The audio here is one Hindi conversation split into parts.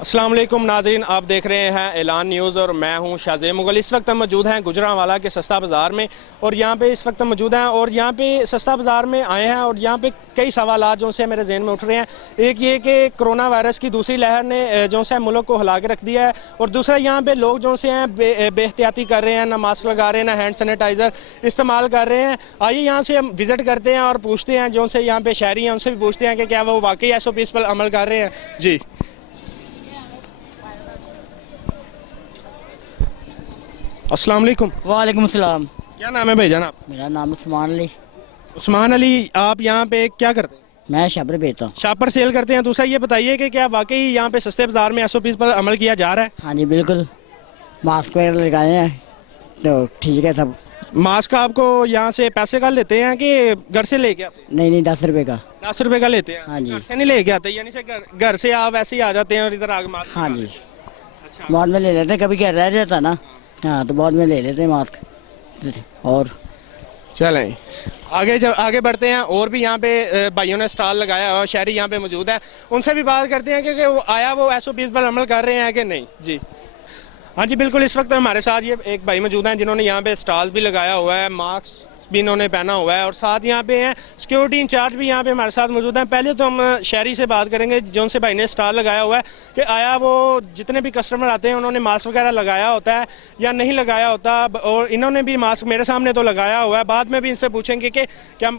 अस्सलाम वालेकुम नाज़रीन, आप देख रहे हैं ऐलान न्यूज़ और मैं हूं शाज़े मुगल। इस वक्त हम मौजूद हैं गुजरांवाला के सस्ता बाज़ार में और यहाँ पे इस वक्त हम मौजूद हैं और यहाँ पे सस्ता बाज़ार में आए हैं और यहाँ पे कई सवालात जो से मेरे जहन में उठ रहे हैं। एक ये कि कोरोना वायरस की दूसरी लहर ने जो से मुल्क को हिला के रख दिया है और दूसरा यहाँ पे लोग जो से हैं बेहतियाती कर रहे हैं, ना मास्क लगा रहे हैं, ना हैंड सैनिटाइज़र इस्तेमाल कर रहे हैं। आइए यहाँ से हम विज़िट करते हैं और पूछते हैं जो से यहाँ पे शहरी हैं उनसे भी पूछते हैं कि क्या वो वाकई SOPs पर अमल कर रहे हैं। जी अस्सलाम वालेकुम। वालेकुम सलाम। क्या नाम है भाईजान आप? मेरा नाम उस्मान अली। उस्मान अली, आप यहाँ पे क्या करते हैं? मैं शापर बेचता हूँ। शापर सेल करते हैं। दूसरा ये बताइए कि क्या वाकई यहाँ पे सस्ते बाजार में SOPs पर अमल किया जा रहा है? हाँ जी बिल्कुल, मास्क वगैरह लगाए हैं तो ठीक है सब। मास्क आपको यहाँ से पैसे का लेते हैं कि घर से लेके आते हैं? नहीं 10 रुपए का। 10 रुपए का लेते हैं? हाँ जी। घर से नहीं लेके आते, यानी से घर से आप ऐसे ही आ जाते हैं और इधर आगे मास्क? हाँ जी, अच्छा, बाद में ले लेते हैं, कभी क्या रह जाता ना, हाँ तो बाद में ले लेते हैं मास्क। और चलें आगे जब आगे बढ़ते हैं। और भी यहाँ पे भाइयों ने स्टॉल लगाया हुआ, शहरी यहाँ पे मौजूद है, उनसे भी बात करते हैं कि वो SOPs पर अमल कर रहे हैं कि नहीं। जी हाँ जी बिल्कुल, इस वक्त हमारे साथ ये एक भाई मौजूद हैं जिन्होंने यहाँ पे स्टॉल भी लगाया हुआ है, मास्क भी इन्होंने पहना हुआ है और साथ यहाँ पे हैं सिक्योरिटी इंचार्ज भी यहाँ पे हमारे साथ मौजूद हैं। पहले तो हम शहरी से बात करेंगे जो से भाई ने स्टॉल लगाया हुआ है कि आया वो जितने भी कस्टमर आते हैं उन्होंने मास्क वगैरह लगाया होता है या नहीं लगाया होता, और इन्होंने भी मास्क मेरे सामने तो लगाया हुआ है। बाद में भी इनसे पूछेंगे कि क्या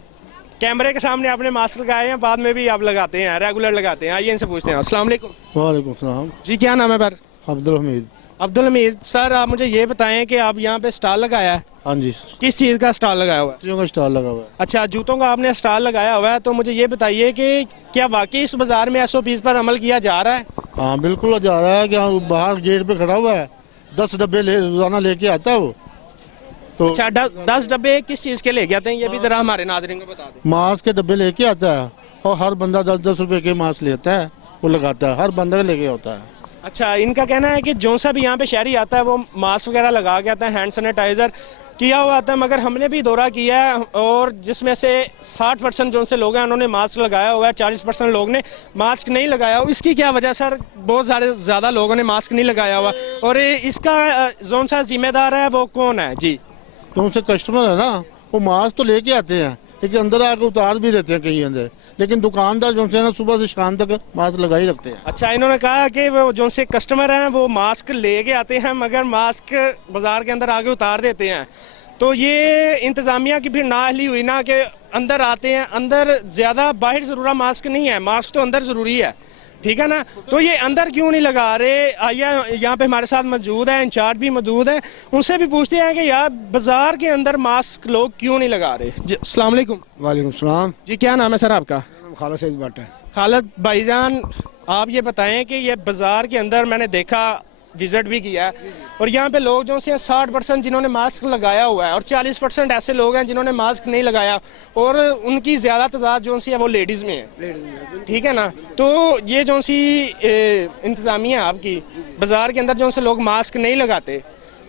कैमरे के सामने आपने मास्क लगाए हैं, बाद में भी आप लगाते हैं, रेगुलर लगाते हैं? आइए इनसे पूछते हैं। अस्सलाम वालेकुम। वालेकुम सलाम। जी क्या नाम है पर? अब्दुल हमीद। अब्दुल हमीद सर, आप मुझे ये बताएं कि आप यहाँ पे स्टॉल लगाया है, हाँ जी, किस चीज़ का स्टॉल लगाया हुआ है? जूतों का स्टॉल लगा हुआ है। अच्छा, जूतों का आपने स्टॉल लगाया हुआ है, तो मुझे ये बताइए कि क्या वाकई इस बाजार में SOPs पर अमल किया जा रहा है? हाँ बिल्कुल जा रहा है कि बाहर गेट पे खड़ा हुआ है, 10 डब्बे रोजाना लेके आता है वो। तो अच्छा, 10 डब्बे किस चीज़ के लेके आते हैं, ये भी जरा हमारे नाज़रीन को बता दें। मास्क के डब्बे लेके आता है और हर बंदा 10-10 रुपए के मास्क लेता है, वो लगाता है, हर बंदा लेके होता है। अच्छा, इनका कहना है कि जो सा भी यहाँ पे शहरी आता है वो मास्क वगैरह लगा के आता है, हैंड सैनिटाइज़र किया हुआ आता है, मगर हमने भी दौरा किया है और जिसमें से 60% जो से लोग हैं उन्होंने मास्क लगाया हुआ है, 40% लोग ने मास्क नहीं लगाया हुआ। इसकी क्या वजह सर? बहुत ज़्यादा लोगों ने मास्क नहीं लगाया हुआ और इसका जो सा जिम्मेदार है वो कौन है? जी तो उनसे कस्टमर है ना, वो मास्क तो लेके आते हैं लेकिन अंदर आके उतार भी देते हैं कहीं अंदर, लेकिन दुकानदार जो है ना सुबह से शाम तक मास्क लगा ही रखते हैं। अच्छा, इन्होंने कहा कि वो जो से कस्टमर हैं वो मास्क लेके आते हैं मगर मास्क बाजार के अंदर आगे उतार देते हैं, तो ये इंतज़ामिया की फिर नाअहली हुई ना कि अंदर आते हैं, अंदर ज़्यादा बाहर ज़रूरा मास्क नहीं है, मास्क तो अंदर ज़रूरी है, ठीक है ना, तो ये अंदर क्यों नहीं लगा रहे? आइए यहाँ पे हमारे साथ मौजूद है, इंचार्ज भी मौजूद है, उनसे भी पूछते हैं कि यार बाजार के अंदर मास्क लोग क्यों नहीं लगा रहे। जी अस्सलाम वालेकुम। वालेकुम सलाम। जी क्या नाम है सर आपका? खाला सईद भट्ट है। खालिद भाईजान, आप ये बताएं कि ये बाजार के अंदर मैंने देखा, विजिट भी किया है और यहाँ पे लोग जो से 60% जिन्होंने मास्क लगाया हुआ है और 40% ऐसे लोग हैं जिन्होंने मास्क नहीं लगाया और उनकी ज़्यादा तादाद जो सी है वो लेडीज़ में है, ठीक है ना, तो ये जो सी इंतज़ामिया आपकी बाज़ार के अंदर जो से लोग मास्क नहीं लगाते,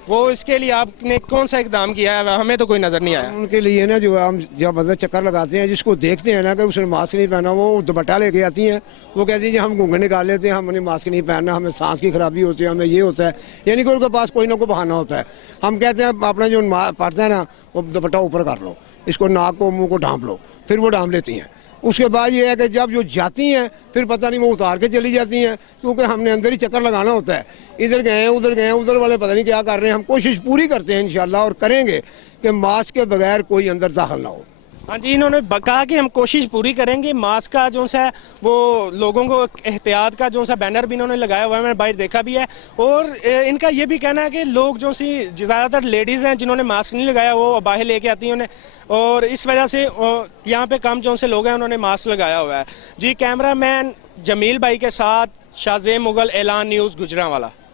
वो इसके लिए आपने कौन सा इकदाम किया है? हमें तो कोई नज़र नहीं आया। उनके लिए ना जो हम जब अंदर चक्कर लगाते हैं, जिसको देखते हैं ना कि उसने मास्क नहीं पहना, वो दुपट्टा लेके आती हैं, वो कहती हैं जी हम घूंघट निकाल लेते हैं, हमने मास्क नहीं पहनना, हमें सांस की खराबी होती है, हमें ये होता है, यानी कि उनके पास कोई ना कोई बहाना होता है। हम कहते हैं अपना जो पड़ता है ना वो दुपट्टा ऊपर कर लो, इसको नाक को मुँह को ढाँप लो, फिर वो ढाँप लेती हैं। उसके बाद ये है कि जब जो जाती हैं फिर पता नहीं वो उतार के चली जाती हैं, क्योंकि हमने अंदर ही चक्कर लगाना होता है, इधर गए उधर वाले पता नहीं क्या कर रहे हैं। हम कोशिश पूरी करते हैं इंशाल्लाह और करेंगे कि मास्क के बगैर कोई अंदर दाखिल ना हो। हाँ जी, इन्होंने कहा कि हम कोशिश पूरी करेंगे। मास्क का जो सा वो लोगों को एहतियात का जो सा बैनर भी इन्होंने लगाया हुआ है, मैंने बाहर देखा भी है, और इनका ये भी कहना है कि लोग जो सी ज़्यादातर लेडीज़ हैं जिन्होंने मास्क नहीं लगाया वो बाहर लेके आती हैं उन्हें, और इस वजह से यहाँ पे कम जो से लोग हैं उन्होंने मास्क लगाया हुआ है। जी कैमरा मैन जमील भाई के साथ शाज़े मुगल, ऐलान न्यूज़, गुजरांवाला।